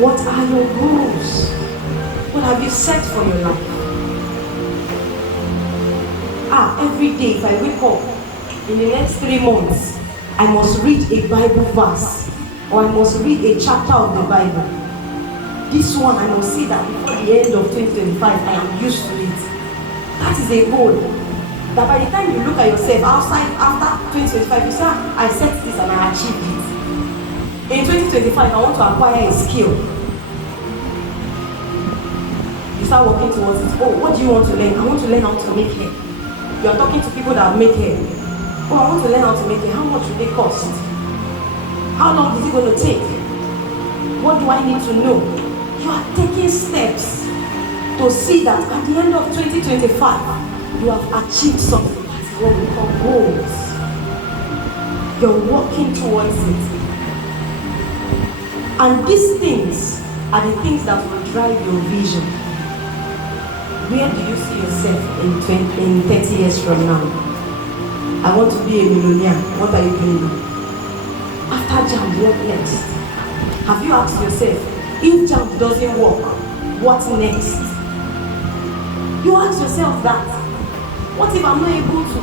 What are your goals? What have you set for your life? Every day if I wake up, in the next 3 months, I must read a Bible verse, or I must read a chapter of the Bible. This one, I must see that before the end of 2025, I am used to it. That is a goal. That by the time you look at yourself outside after 2025, you say, I set this and I achieved it. In 2025, I want to acquire a skill. You start working towards it. Oh, what do you want to learn? I want to learn how to make hair. You are talking to people that make hair. Oh, I want to learn how to make hair. How much will they cost? How long is it going to take? What do I need to know? You are taking steps to see that at the end of 2025, you have achieved something. That's what we call goals. You're working towards it. And these things are the things that will drive your vision. Where do you see yourself in 30 years from now? I want to be a millionaire. What are you doing now? After JAMB, what next? Have you asked yourself, if JAMB doesn't work, what next? You ask yourself that. What if I'm not able to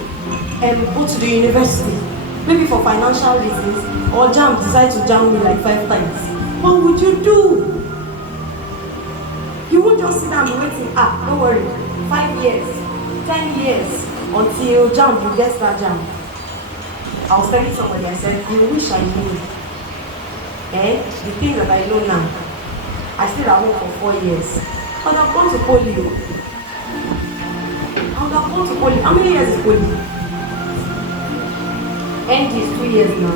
go to the university? Maybe for financial reasons, or JAMB decides to jam me like 5 times. What would you do? You won't just sit down and be waiting. Don't worry. 5 years, 10 years, until JAMB, you get that JAMB. I was telling somebody, I said, I wish I knew. The things that I know now, I stayed at home for 4 years. But I've gone to polio. How many years is polio? ND is 2 years now.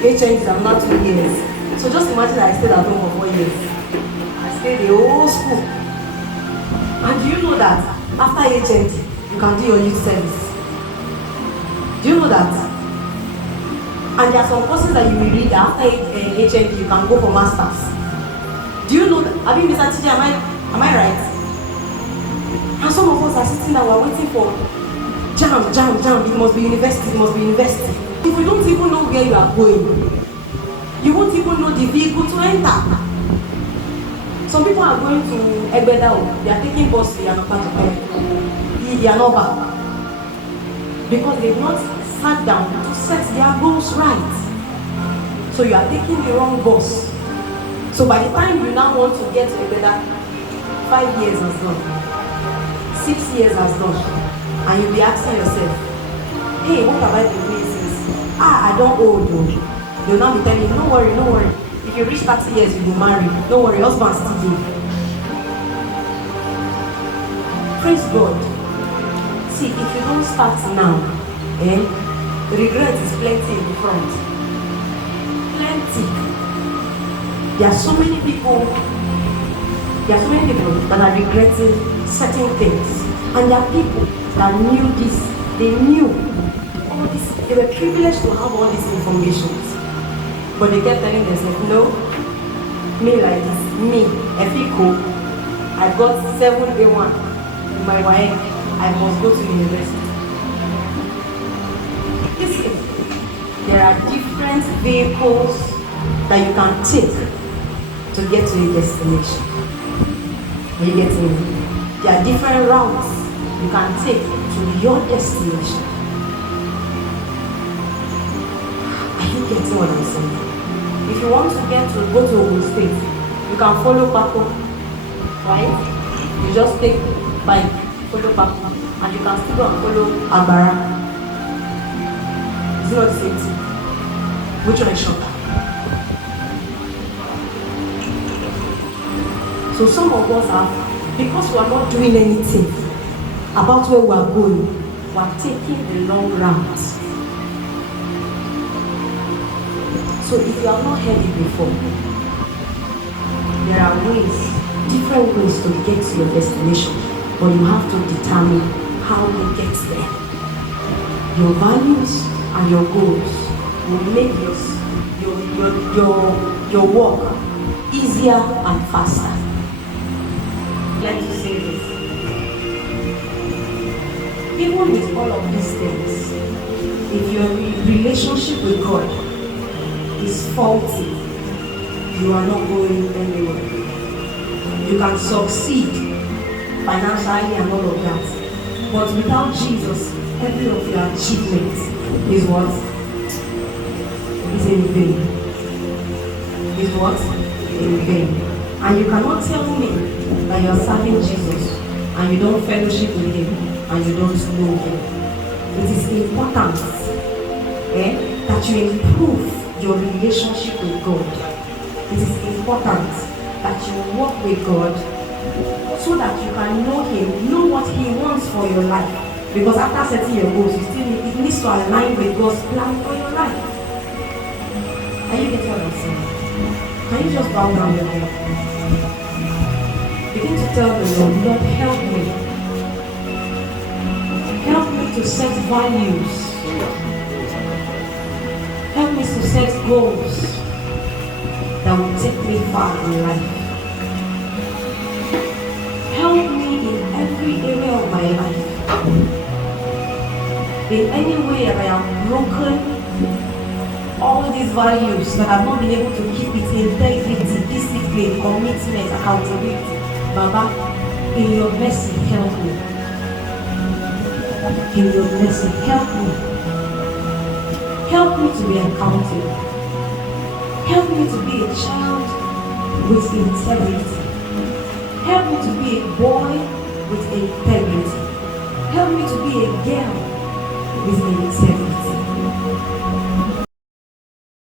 HN is another 2 years. So just imagine I stayed at home for 4 years. I stayed the whole school. And do you know that after HN, you can do your youth service? Do you know that? And there are some courses that you will read after HND, you can go for masters. Do you know that? I mean, Mr. TJ, am I right? And some of us are sitting there, we're waiting for JAMB, it must be university. If you don't even know where you are going, you won't even know the vehicle to enter. Some people are going to Egbeda, they are taking bus to Yanova because they've not sat down to set their goals right. So you are taking the wrong bus. So by the time you now want to get to Egbeda, 5 years has gone, 6 years has gone, and you'll be asking yourself, hey, what have I been doing since? I don't owe you. They'll now be telling you, no worry. If you reach 30 years, you will marry. Don't worry, husband's still there. Praise God. See, if you don't start now, regret is plenty in the front. Plenty. There are so many people that are regretting certain things. And there are people that knew this. They knew all this. They were privileged to have all these information. But they kept telling themselves, no, me like this, me, Efiko, I got 7A1 in my wife, I must go to university. Listen, there are different vehicles that you can take to get to your destination. Are you getting me? There are different routes you can take to your destination. Are you getting what I'm saying? If you want to go to Ogun State, you can follow Paco, right? You just take bike, follow Paco, and you can still go and follow Abara. It's not the same thing. Which one is shorter? So some of us are, because we are not doing anything about where we are going, we are taking the long route. So if you have not heard it before, there are different ways to get to your destination, but you have to determine how you get there. Your values and your goals will make your work easier and faster. Let me say this. Even with all of these things, if your relationship with God is faulty, you are not going anywhere. You can succeed financially and all of that. But without Jesus, every of your achievements is what? Is in vain. Is what? In vain. And you cannot tell me that you are serving Jesus and you don't fellowship with him and you don't know him. It is important that you improve your relationship with God. It is important that you walk with God so that you can know him, know what he wants for your life. Because after setting your goals, it needs to align with God's plan for your life. Are you getting what I'm saying? Can you just bow down your head? Begin to tell the Lord, Lord, help me. Help me to set values. Help me to set goals that will take me far in life. Help me in every area of my life. In any way that I have broken all these values, that I have not been able to keep it, integrity, discipline, commitment, accountability. Baba, in your mercy, help me. In your mercy, help me. Help me to be accountable. Help me to be a child with integrity. Help me to be a boy with integrity. Help me to be a girl with integrity.